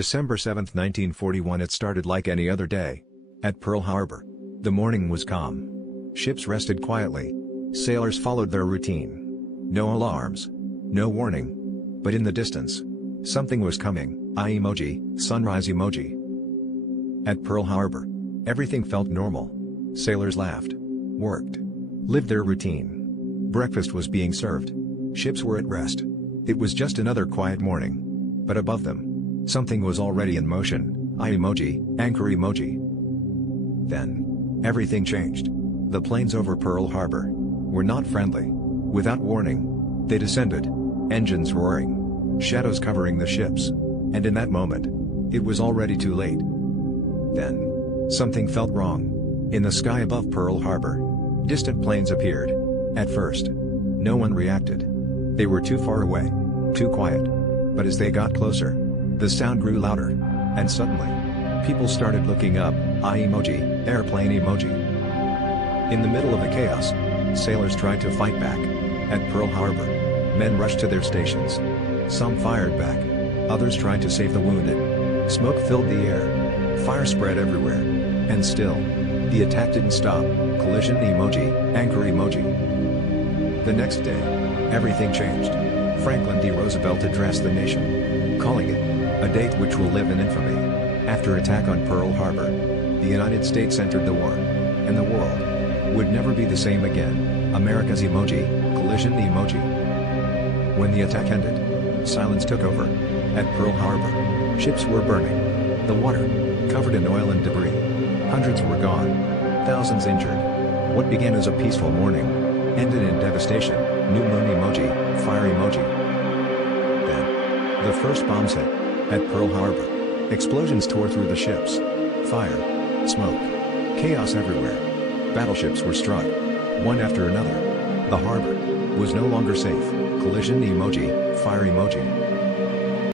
December 7, 1941. It started like any other day. At Pearl Harbor. The morning was calm. Ships rested quietly. Sailors followed their routine. No alarms. No warning. But in the distance, something was coming. Eye emoji, sunrise emoji. At Pearl Harbor, everything felt normal. Sailors laughed, worked, lived their routine. Breakfast was being served. Ships were at rest. It was just another quiet morning. But above them, something was already in motion. Eye emoji, anchor emoji. Then, everything changed. The planes over Pearl Harbor were not friendly. Without warning, they descended, engines roaring, shadows covering the ships. And in that moment, it was already too late. Then, something felt wrong. In the sky above Pearl Harbor, distant planes appeared. At first, no one reacted. They were too far away, too quiet. But as they got closer, the sound grew louder. And suddenly, people started looking up. Eye emoji, airplane emoji. In the middle of the chaos, sailors tried to fight back. At Pearl Harbor, men rushed to their stations. Some fired back. Others tried to save the wounded. Smoke filled the air. Fire spread everywhere. And still, the attack didn't stop. Collision emoji, anchor emoji. The next day, everything changed. Franklin D. Roosevelt addressed the nation, calling it a date which will live in infamy. After attack on Pearl Harbor, the United States entered the war, and the world would never be the same again. America's emoji, collision emoji. When the attack ended, silence took over. At Pearl Harbor, ships were burning. The water, covered in oil and debris. Hundreds were gone. Thousands injured. What began as a peaceful morning ended in devastation. New moon emoji, fire emoji. Then, the first bombs hit. At Pearl Harbor, explosions tore through the ships. Fire, smoke, chaos everywhere. Battleships were struck, one after another. The harbor was no longer safe. Collision emoji, fire emoji.